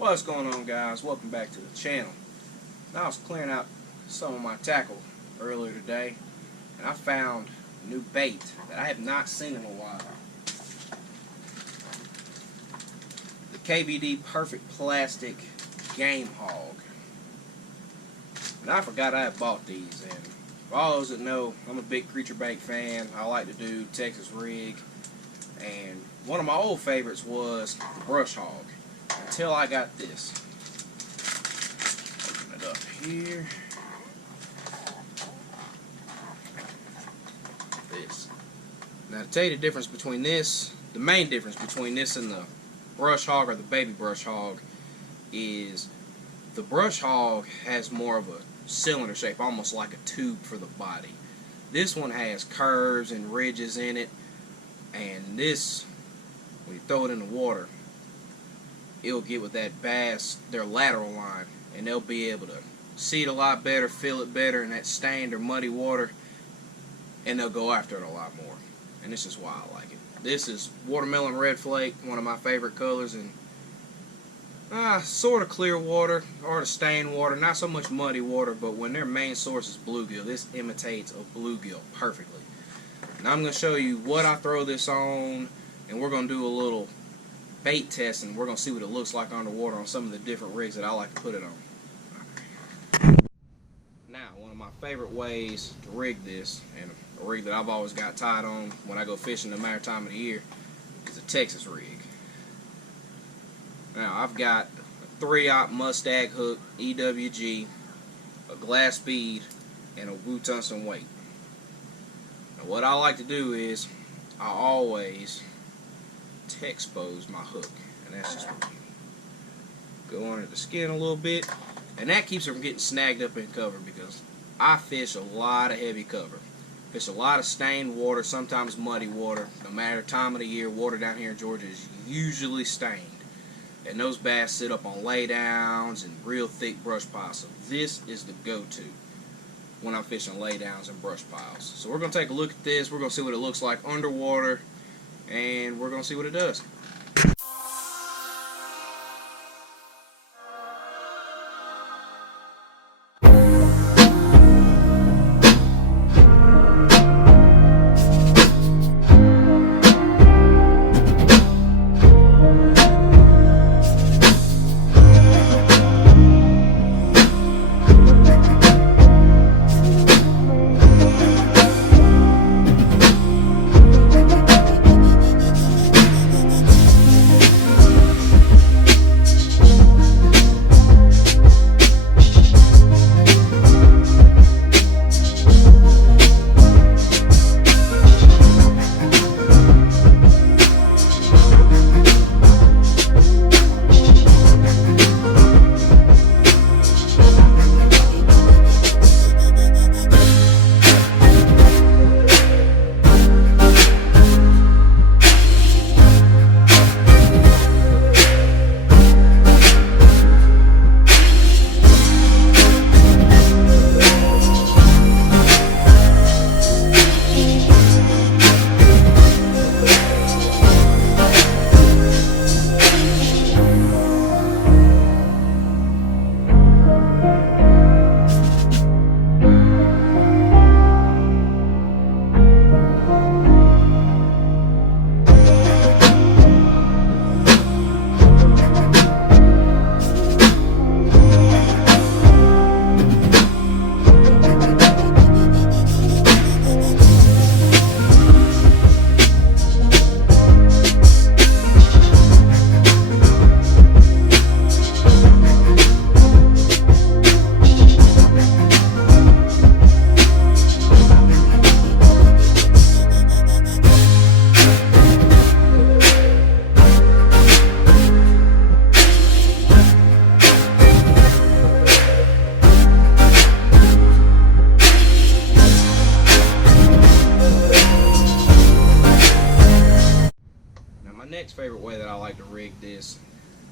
What's going on, guys? Welcome back to the channel. Now I was clearing out some of my tackle earlier today, and I found a new bait that I have not seen in a while. The KVD Perfect Plastic Game Hawg. And I forgot I had bought these, and for all those that know, I'm a big creature bait fan. I like to do Texas rig, and one of my old favorites was the Brush Hog. Until I got this. Open it up here. This. Now to tell you the difference between this, the main difference between this and the Brush Hog or the Baby Brush Hog is the Brush Hog has more of a cylinder shape, almost like a tube for the body. This one has curves and ridges in it, and this, when you throw it in the water, it'll get with that bass, their lateral line, and they'll be able to see it a lot better, feel it better in that stained or muddy water, and they'll go after it a lot more. And this is why I like it. This is watermelon red flake, one of my favorite colors, and sort of clear water or the stained water, not so much muddy water, but when their main source is bluegill, this imitates a bluegill perfectly. Now I'm going to show you what I throw this on, and we're going to do a little bait test, and we're going to see what it looks like underwater on some of the different rigs that I like to put it on. Now, one of my favorite ways to rig this, and a rig that I've always got tied on when I go fishing no matter time of the year, is a Texas rig. Now, I've got a 3/0 Mustang hook, EWG, a glass bead, and a Wu Tungsten weight. Now, what I like to do is I always expose my hook, and that's just go under the skin a little bit, and that keeps it from getting snagged up in cover, because I fish a lot of heavy cover, fish a lot of stained water, sometimes muddy water. No matter time of the year, water down here in Georgia is usually stained, and those bass sit up on laydowns and real thick brush piles. So this is the go-to when I'm fishing laydowns and brush piles. So we're going to take a look at this. We're going to see what it looks like underwater, and we're going to see what it does. Next favorite way that I like to rig this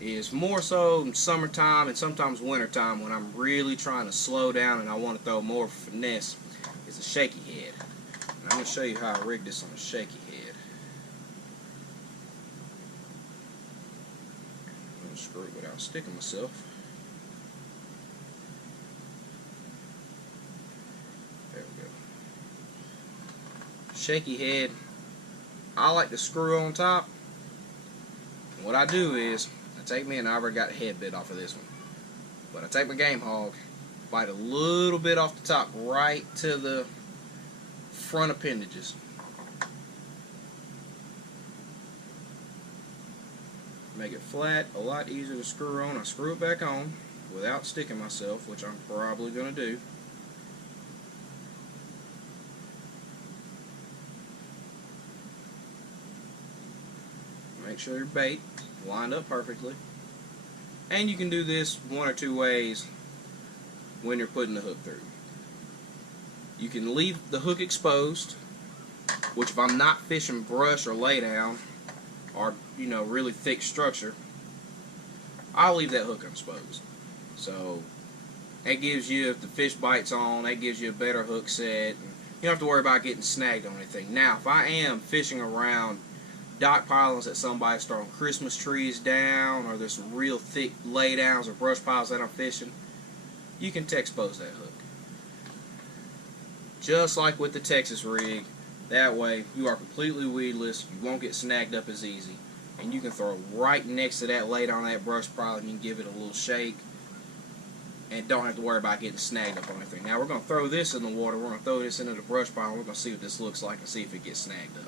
is more so in summertime and sometimes wintertime when I'm really trying to slow down and I want to throw more finesse, is a shaky head. And I'm going to show you how I rig this on a shaky head. unscrew it without sticking myself. There we go. Shaky Head, I like to screw on top. What I do is, I take me, and I already got the head bit off of this one, but I take my Game Hawg, bite a little bit off the top right to the front appendages. Make it flat, a lot easier to screw on. I screw it back on without sticking myself, which I'm probably going to do. Make sure your bait lined up perfectly. And you can do this one or two ways when you're putting the hook through. You can leave the hook exposed, which if I'm not fishing brush or lay down or really thick structure, I'll leave that hook exposed. So that gives you, if the fish bites on, that gives you a better hook set. You don't have to worry about getting snagged on anything. Now, if I am fishing around dock pilings that somebody's throwing Christmas trees down, or there's some real thick laydowns or brush piles that I'm fishing, you can expose that hook. Just like with the Texas rig, that way you are completely weedless, you won't get snagged up as easy, and you can throw it right next to that laydown, that brush pile, and you can give it a little shake, and don't have to worry about getting snagged up on anything. Now we're going to throw this in the water, we're going to throw this into the brush pile, and we're going to see what this looks like and see if it gets snagged up.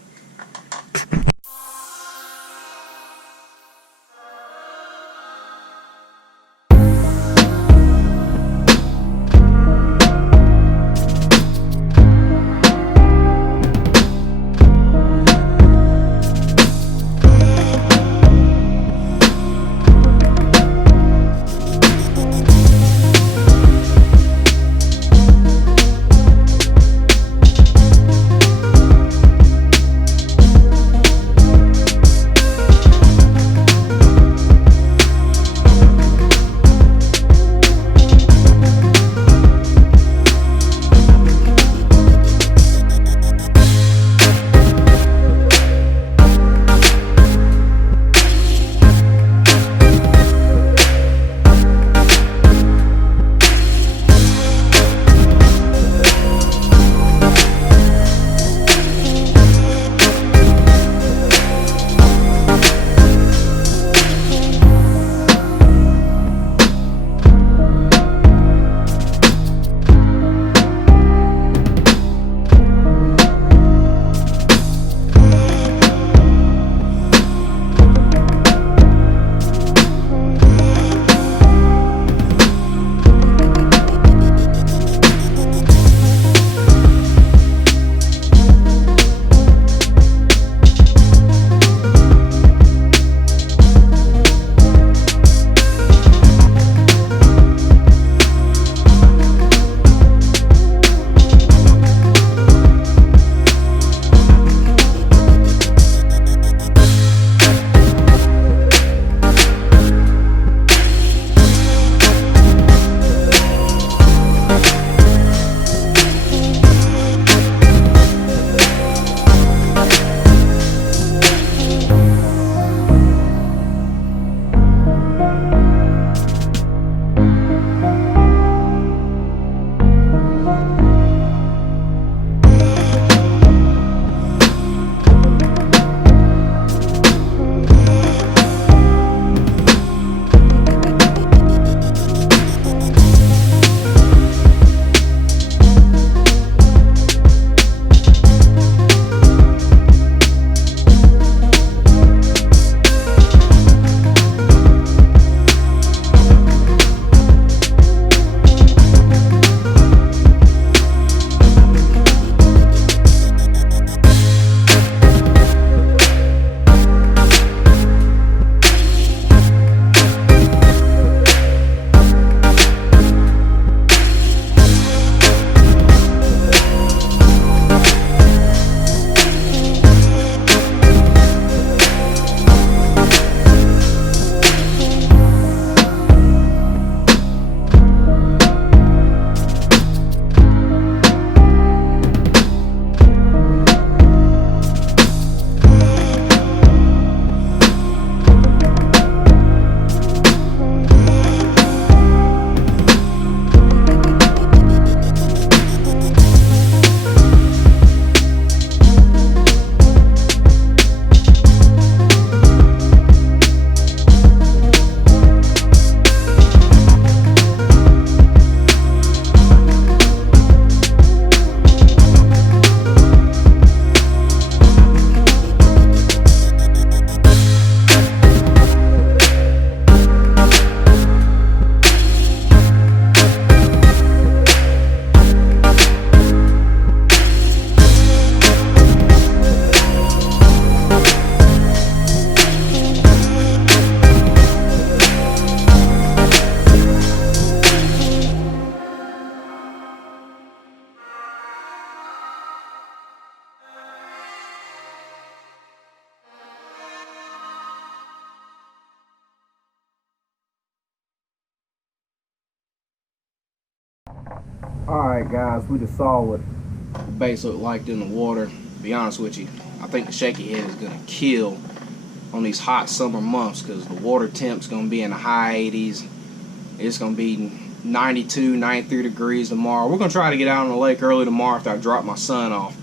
Alright guys, we just saw what the bass looked like in the water. To be honest with you, I think the Shaky Head is going to kill on these hot summer months because the water temp's going to be in the high 80s. It's going to be 92, 93 degrees tomorrow. We're going to try to get out on the lake early tomorrow after I drop my son off.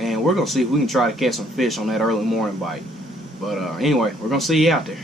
And we're going to see if we can try to catch some fish on that early morning bite. But anyway, we're going to see you out there.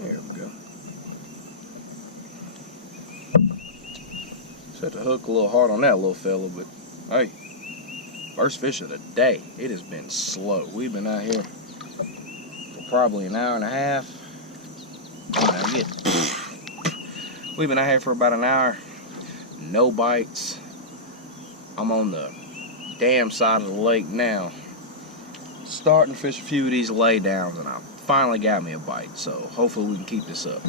There we go. Set the hook a little hard on that little fella, but hey, first fish of the day. It has been slow. We've been out here for probably an hour and a half. We've been out here for about an hour. No bites. I'm on the dam side of the lake now, starting to fish a few of these laydowns, and I finally got me a bite, so hopefully we can keep this up.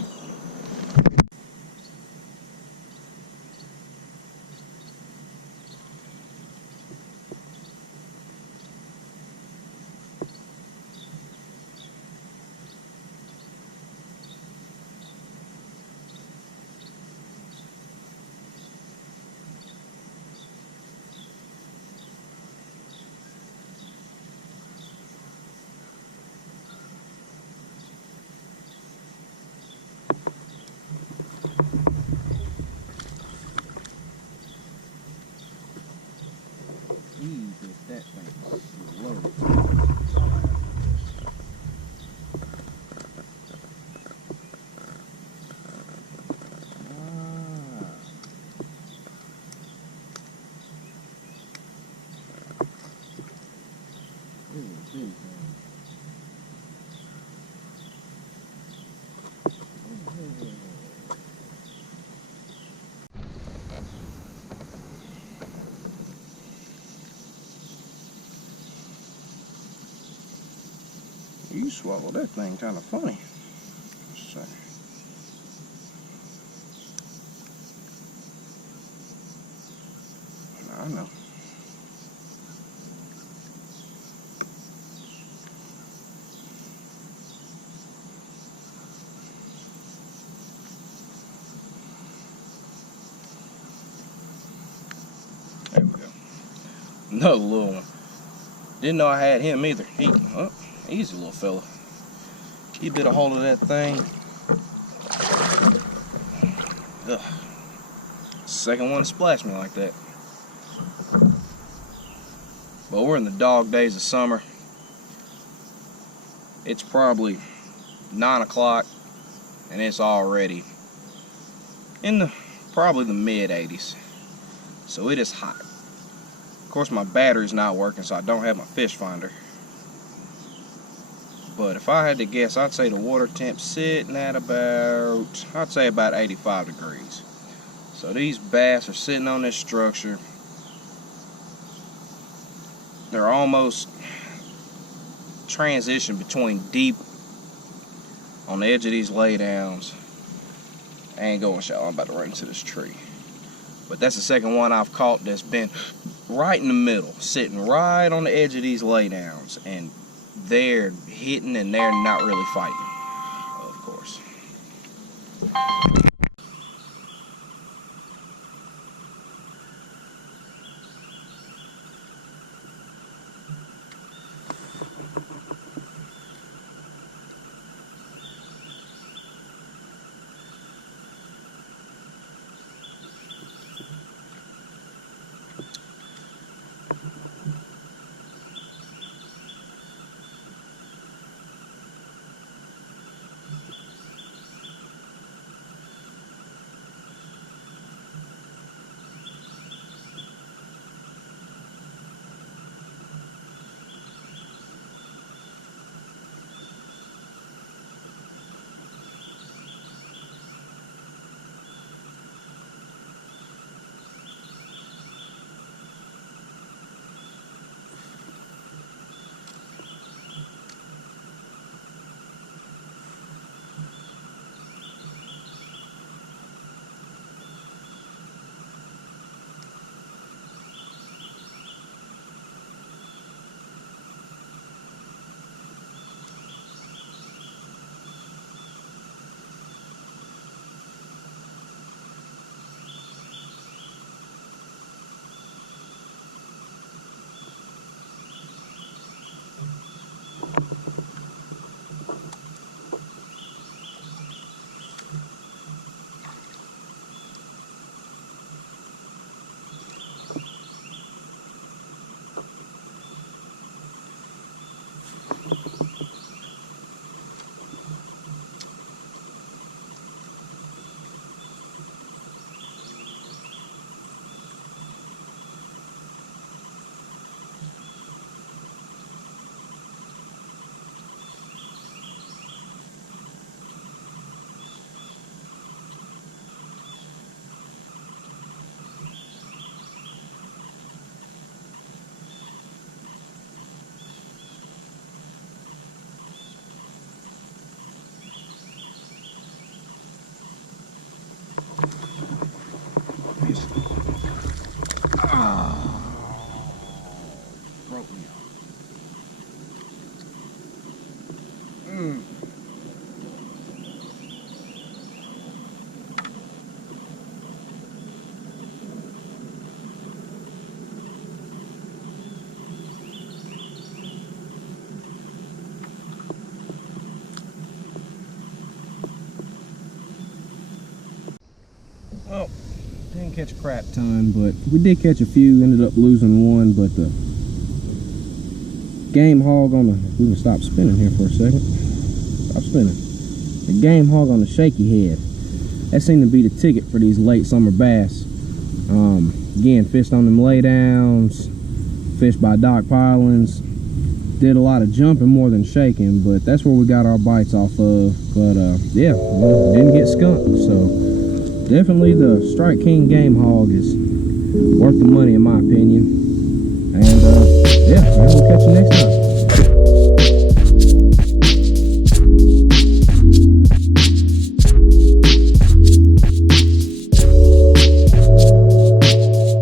That thing slow. You swallow that thing kind of funny. So. I know. There we go. Another little one. Didn't know I had him either. Easy little fella. He bit a hold of that thing. Ugh. Second one to splash me like that. But we're in the dog days of summer. It's probably 9 o'clock and it's already in probably the mid 80s. So it is hot. Of course my battery's not working, so I don't have my fish finder. But if I had to guess, I'd say the water temp's sitting at about, I'd say about 85 degrees. So these bass are sitting on this structure they're almost transition between deep on the edge of these laydowns. I ain't going shallow. I'm about to run into this tree. But that's the second one I've caught that's been right in the middle, sitting right on the edge of these laydowns, and they're hitting and they're not really fighting, of course. Broke me off. Well, didn't catch a crap ton, but we did catch a few. Ended up losing one, but the Game Hawg on the, we can stop spinning here for a second. Stop spinning. The Game Hawg on the Shaky Head, that seemed to be the ticket for these late summer bass. Again, fished on them laydowns, fished by dock pilings, did a lot of jumping more than shaking, but that's where we got our bites off of. But yeah, didn't get skunked, so definitely the Strike King Game Hawg is worth the money in my opinion.